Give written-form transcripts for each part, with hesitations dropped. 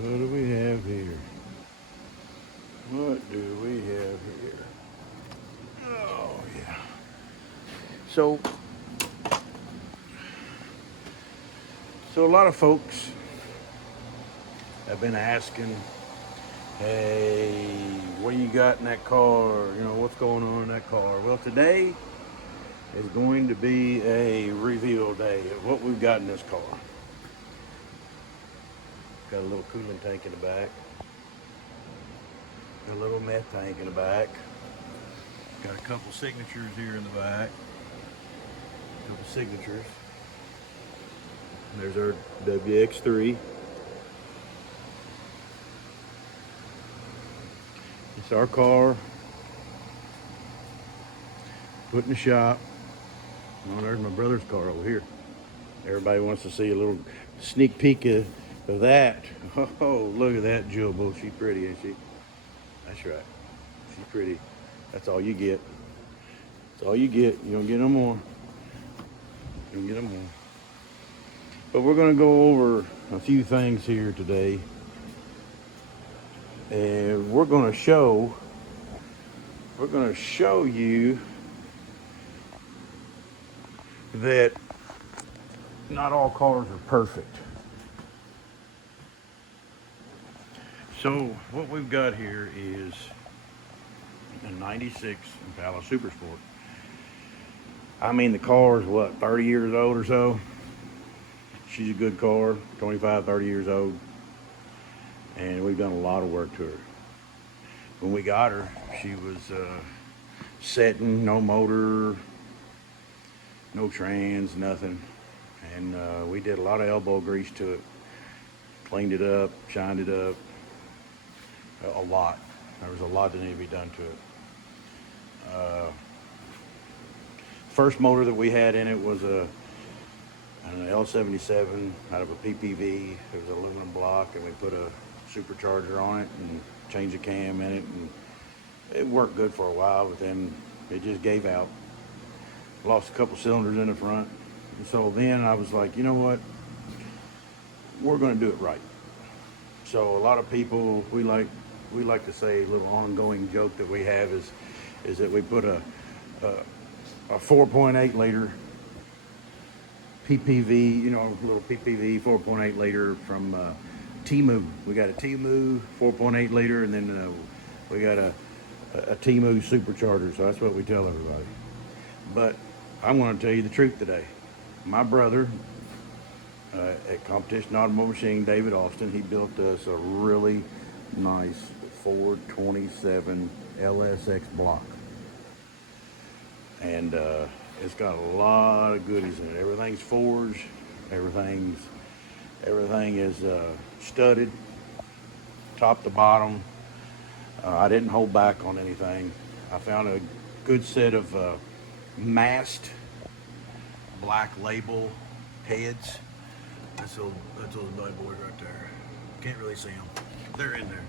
What do we have here? What do we have here? Oh, yeah. So a lot of folks have been asking, hey, what do you got in that car? You know, what's going on in that car? Well, today is going to be a reveal day of what we've got in this car. Got a little coolant tank in the back. Got a little meth tank in the back. Got a couple signatures here in the back. A couple signatures. There's our WX3. It's our car. Put in the shop. Oh, there's my brother's car over here. Everybody wants to see a little sneak peek of that. Oh, look at that jewel. She's pretty, ain't she? That's right. She's pretty. That's all you get. That's all you get. You don't get no more. You don't get no more. But we're going to go over a few things here today. And we're going to show you that not all cars are perfect. So what we've got here is a 96 Impala Super Sport. I mean, the car is what, 30 years old or so? She's a good car, 25, 30 years old. And we've done a lot of work to her. When we got her, she was setting, no motor, no trans, nothing. And we did a lot of elbow grease to it. Cleaned it up, shined it up. A lot. There was a lot that needed to be done to it. First motor that we had in it was an L77 out of a PPV. It was an aluminum block, and we put a supercharger on it and changed the cam in it, and it worked good for a while, but then it just gave out. Lost a couple cylinders in the front. And so then I was like, you know what? We're going to do it right. So a lot of people, we like to say, a little ongoing joke that we have is that we put a 4.8 liter PPV, you know, little PPV 4.8 liter from Temu. We got a Temu 4.8 liter, and then we got a Temu supercharger. So that's what we tell everybody. But I'm going to tell you the truth today. My brother at Competition Automobile Machine, David Austin, he built us a really nice Ford 27 LSX block. And it's got a lot of goodies in it. Everything's forged. Everything is studded, top to bottom. I didn't hold back on anything. I found a good set of masked black label heads. That's those bad boys right there. Can't really see them. They're in there.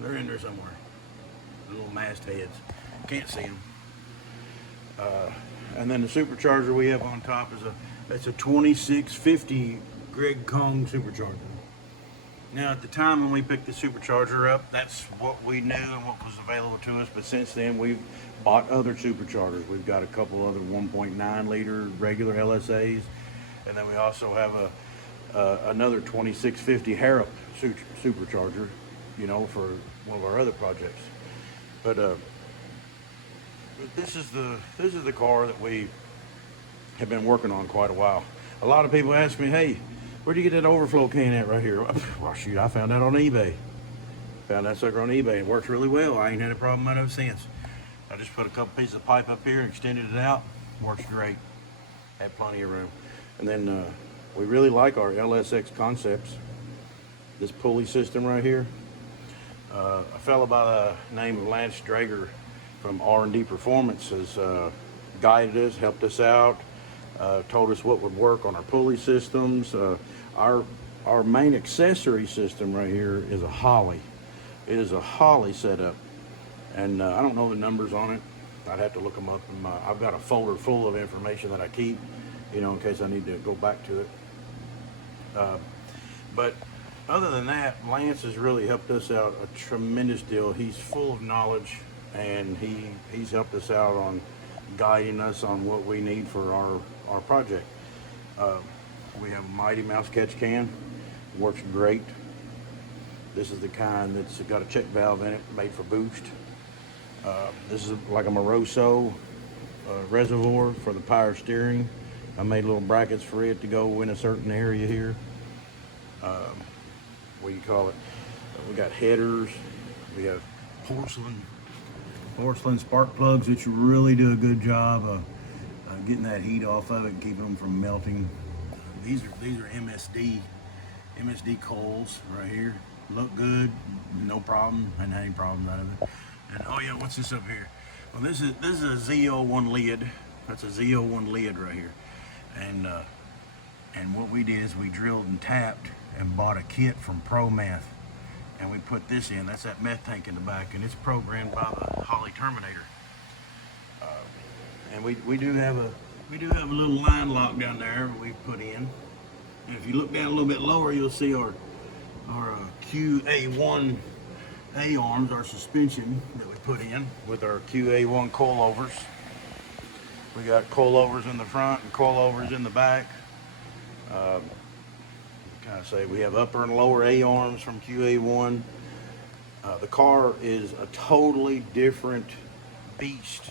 They're in there somewhere. The little mast heads. Can't see them. And then the supercharger we have on top is it's a 2650 Kong supercharger. Now, at the time when we picked the supercharger up, that's what we knew and what was available to us. But since then, we've bought other superchargers. We've got a couple other 1.9 liter regular LSAs, and then we also have another 2650 Harrop supercharger, you know, for one of our other projects. But this is the car that we have been working on quite a while. A lot of people ask me, hey, where'd you get that overflow can at right here? Well, shoot, I found that on eBay. Found that sucker on eBay. It works really well. I ain't had a problem with it since. I just put a couple pieces of pipe up here and extended it out. Works great. Had plenty of room. And then we really like our LSX concepts. This pulley system right here. A fellow by the name of Lance Drager from R&D Performance has guided us, helped us out, told us what would work on our pulley systems. Our main accessory system right here is a Holly. It is a Holly setup, and I don't know the numbers on it. I'd have to look them up. I've got a folder full of information that I keep, you know, in case I need to go back to it. But other than that, Lance has really helped us out a tremendous deal. He's full of knowledge, and he's helped us out on guiding us on what we need for our project. We have a Mighty Mouse catch can, works great. This is the kind that's got a check valve in it, made for boost. This is like a Moroso reservoir for the power steering. I made little brackets for it to go in a certain area here. What do you call it? We got headers. We have porcelain spark plugs, which really do a good job of getting that heat off of it and keeping them from melting. These are MSD coils right here. Look good, no problem, hadn't had any problems out of it. And oh yeah, what's this up here? Well, this is a Z01 lid. That's a Z01 lid right here. And what we did is we drilled and tapped and bought a kit from Pro Meth, and we put this in. That's that meth tank in the back, and it's programmed by the Holley Terminator. And we do have a little line lock down there we've put in. And if you look down a little bit lower, you'll see our QA1 A-arms, our suspension that we put in with our QA1 coilovers. We got coilovers in the front and coilovers in the back. Kind of say we have upper and lower A-arms from QA1. The car is a totally different beast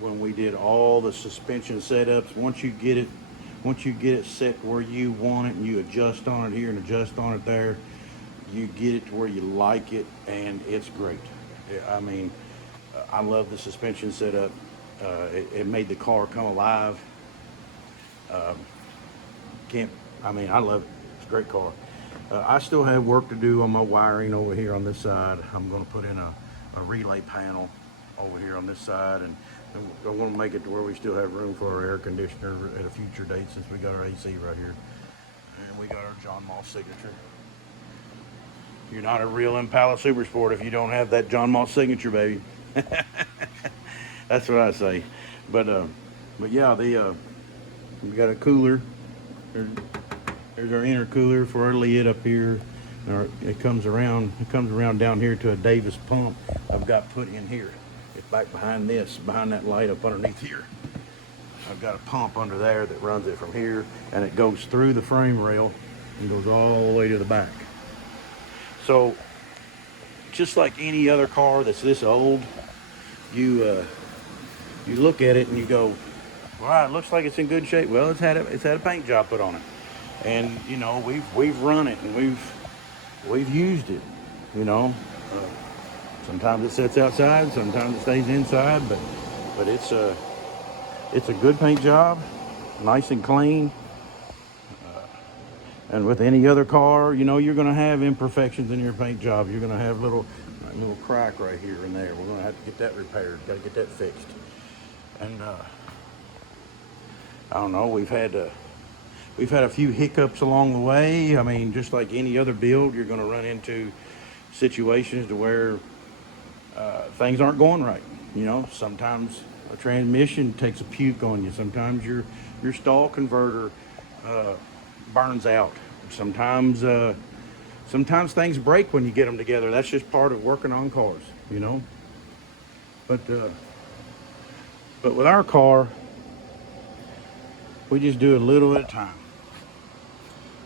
when we did all the suspension setups. Once you get it set where you want it and you adjust on it here and adjust on it there, you get it to where you like it, and it's great. I mean, I love the suspension setup. It made the car come alive. I love it. It's a great car. I still have work to do on my wiring over here on this side. I'm going to put in a relay panel over here on this side, and I want to make it to where we still have room for our air conditioner at a future date, since we got our AC right here. And we got our John Moss signature. You're not a real Impala Super Sport if you don't have that John Moss signature, baby. That's what I say. But yeah, we got a cooler. There's our intercooler for our lid up here. It comes around down here to a Davis pump I've got put in here. It's back behind that light up underneath here. I've got a pump under there that runs it from here, and it goes through the frame rail and goes all the way to the back. So, just like any other car that's this old, you look at it and you go, wow, it looks like it's in good shape. Well, it's had a paint job put on it, and you know we've run it and we've used it. You know, sometimes it sits outside, sometimes it stays inside, but it's a good paint job, nice and clean. And with any other car, you know, you're going to have imperfections in your paint job. You're going to have little crack right here and there. We're going to have to get that repaired. Got to get that fixed. And I don't know. We've had a few hiccups along the way. I mean, just like any other build, you're going to run into situations to where things aren't going right. You know, sometimes a transmission takes a puke on you. Sometimes your stall converter burns out. Sometimes things break when you get them together. That's just part of working on cars, you know. But with our car, we just do a little at a time.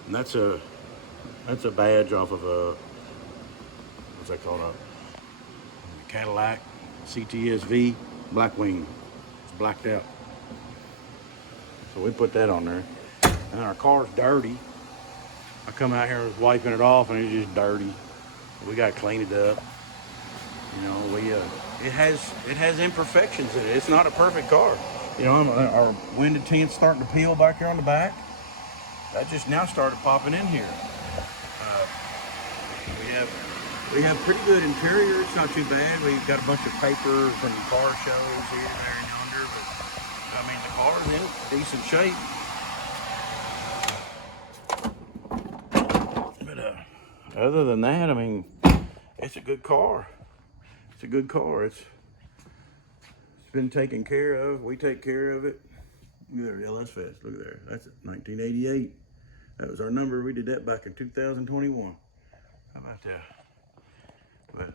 And that's a badge off of what's that called, a Cadillac CTSV Blackwing. It's blacked out. So we put that on there. And our car's dirty. I come out here and was wiping it off, and it's just dirty. We got to clean it up. You know, it has imperfections in it. It's not a perfect car. You know, our window tint's starting to peel back here on the back. That just now started popping in here. We have pretty good interior. It's not too bad. We've got a bunch of paper from car shows here, there, and yonder. But I mean, the car's in decent shape. Other than that, I mean, it's a good car. It's a good car. It's been taken care of. We take care of it. Look at there, LS Fest. Look at there. That's 1988. That was our number. We did that back in 2021. How about that? But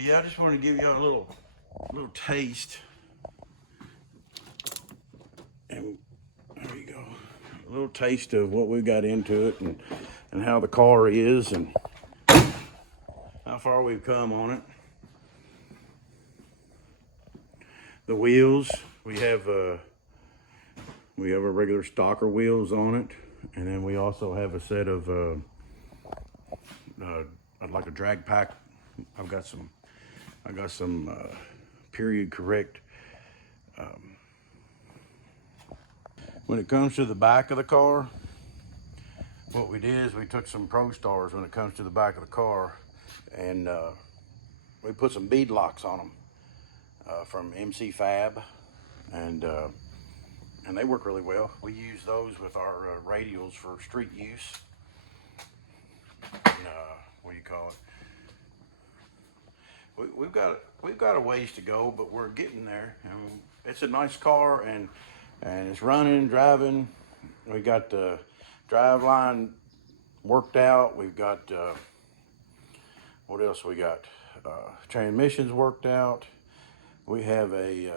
yeah, I just wanted to give y'all a little taste. And there you go. A little taste of what we got into it and how the car is and how far we've come on it. The wheels, we have a regular stocker wheels on it, and then we also have a set of like a drag pack. I got some period correct. When it comes to the back of the car, what we did is we took some Pro Stars when it comes to the back of the car, and we put some bead locks on them from MC Fab, and they work really well. We use those with our radials for street use. And, what do you call it? We've got a ways to go, but we're getting there. And it's a nice car, and it's running, driving. We got the drive line worked out. We've got what else we got? Transmissions worked out. We have a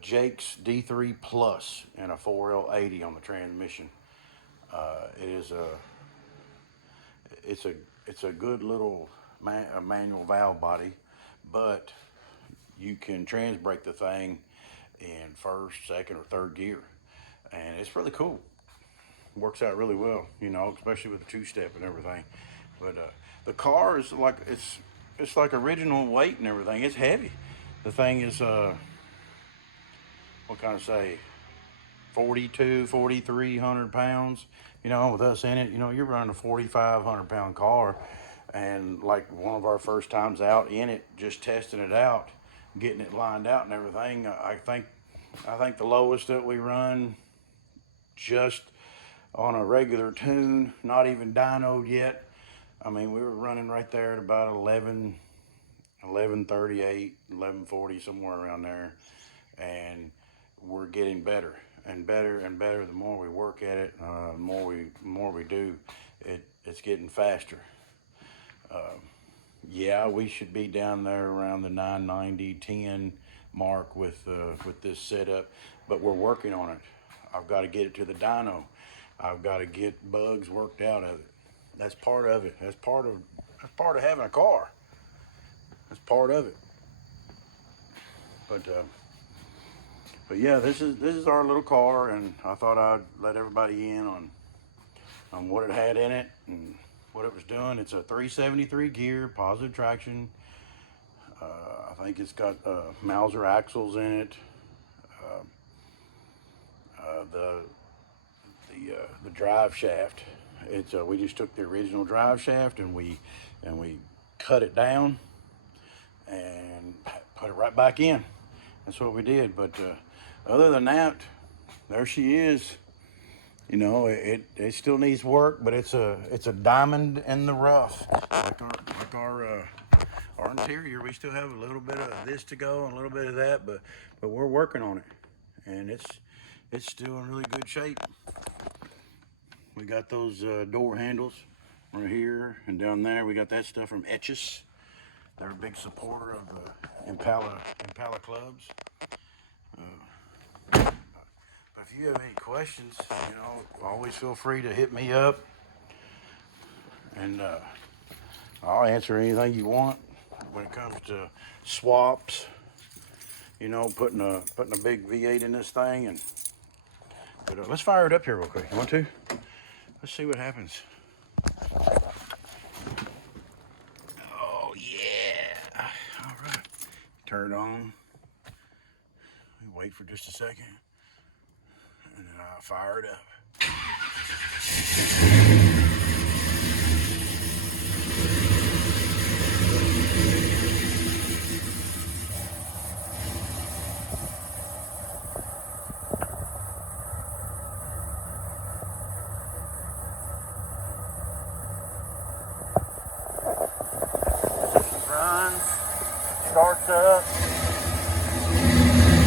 Jake's D3 Plus and a 4L80 on the transmission. It's a good little manual valve body, but you can trans brake the thing in first, second, or third gear, and it's really cool. Works out really well, you know, especially with the two-step and everything. But the car is like it's like original weight and everything. It's heavy. The thing is what can I say, 4,300 pounds. You know, with us in it, you know, you're running a 4,500 pound car, and like one of our first times out in it, just testing it out, getting it lined out and everything. I think the lowest that we run, just on a regular tune, not even dynoed yet. I mean, we were running right there at about 1138, 1140, somewhere around there, and we're getting better and better and better. The more we work at it, the more we do, it's getting faster. Yeah, we should be down there around the 990, 10 mark with this setup, but we're working on it. I've got to get it to the dyno. I've got to get bugs worked out of it. That's part of it. That's part of having a car. That's part of it. But yeah, this is our little car, and I thought I'd let everybody in on what it had in it and what it was doing. It's a 373 gear, positive traction. I think it's got Mauser axles in it. The drive shaft. It's we just took the original drive shaft and we cut it down and put it right back in. That's what we did. But other than that, there she is. You know, it still needs work, but it's a diamond in the rough. Like our interior, we still have a little bit of this to go and a little bit of that, but we're working on it, and it's still in really good shape. We got those door handles right here and down there. We got that stuff from Etches. They're a big supporter of the Impala clubs. But if you have any questions, you know, always feel free to hit me up, and I'll answer anything you want when it comes to swaps. You know, putting a big V8 in this thing, but let's fire it up here real quick. You want to? Let's see what happens. Oh yeah! All right, turn it on. Wait for just a second, and then I'll fire it up. Runs, starts up,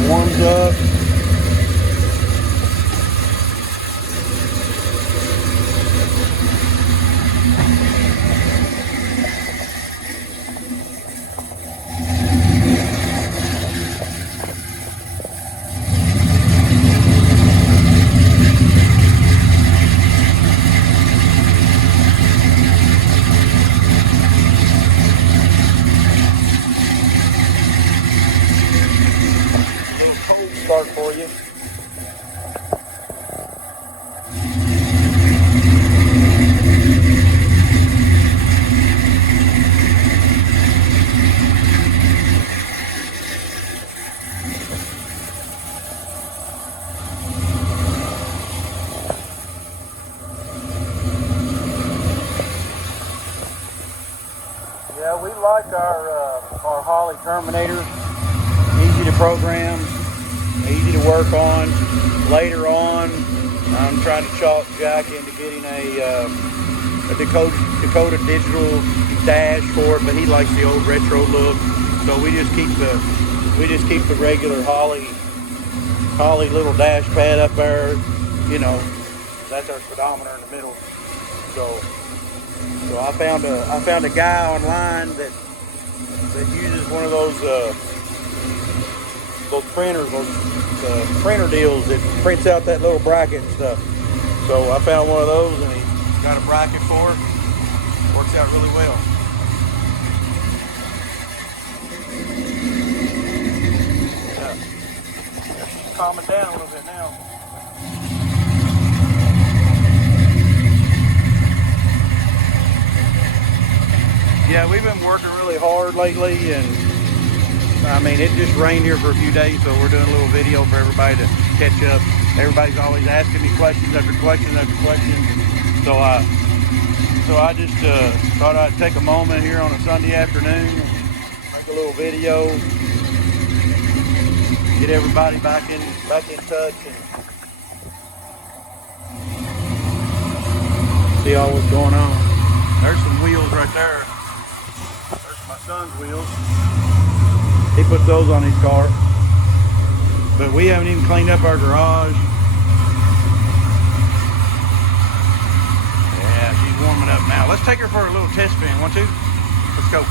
warms up. we like our Holley Terminator. Easy to program, easy to work on. Later on, I'm trying to chalk Jack into getting a Dakota digital dash for it, but he likes the old retro look. So we just keep the regular Holley little dash pad up there. You know, that's our speedometer in the middle. So I found a guy online that uses one of those printers, those printer deals that prints out that little bracket and stuff. So I found one of those, and he got a bracket for it. Works out really well. Yeah, she's calming down a little bit now. Yeah, we've been working really hard lately, and I mean, it just rained here for a few days, so we're doing a little video for everybody to catch up. Everybody's always asking me questions after questions after questions. So I just thought I'd take a moment here on a Sunday afternoon, make a little video, get everybody back in touch, and see all what's going on. There's some wheels right there. There's my son's wheels. He put those on his car. But we haven't even cleaned up our garage. Yeah, she's warming up now. Let's take her for a little test spin. 1, 2. Let's go.